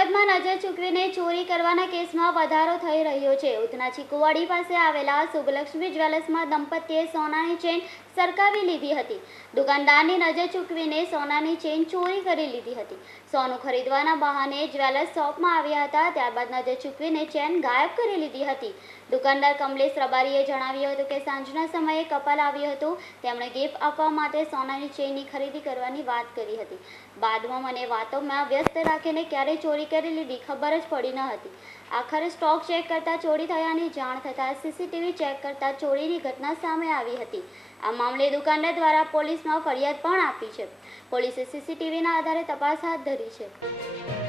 સુરતમાં નજર ચૂકવીને ચોરી કરવાના કેસમાં વધારો થઈ રહ્યો છે। ઉધના ચીકુવાડી પાસે આવેલા શુભલક્ષ્મી જ્વેલર્સમાં દંપતીએ સોનાની ચેન સરકાવી લીધી હતી। દુકાનદારની નજર ચૂકવીને સોનાની ચેન ચોરી કરી લીધી હતી। સોનું ખરીદવાના બહાને જ્વેલર્સ શોપમાં આવ્યા હતા, ત્યારબાદ નજર ચૂકવીને ચેન ગાયબ કરી લીધી હતી। દુકાનદાર કમલેશ રબારીએ જણાવ્યું હતું કે સાંજના સમયે કપલ આવ્યું હતું, તેમણે ગિફ્ટ આપવા માટે સોનાની ચેનની ખરીદી કરવાની વાત કરી હતી। બાદમાં મને વાતોમાં વ્યસ્ત રાખીને ક્યારે ચોરી કરી લીધી ખબર જ પડી ન હતી। આખરે સ્ટોક ચેક કરતા ચોરી થયાની જાણ થતાં સીસીટીવી ચેક કરતા ચોરીની ઘટના સામે આવી હતી। આ મામલે દુકાનદાર દ્વારા પોલીસમાં ફરિયાદ પણ આપી છે। પોલીસે સીસીટીવીના આધારે તપાસ હાથ ધરી છે।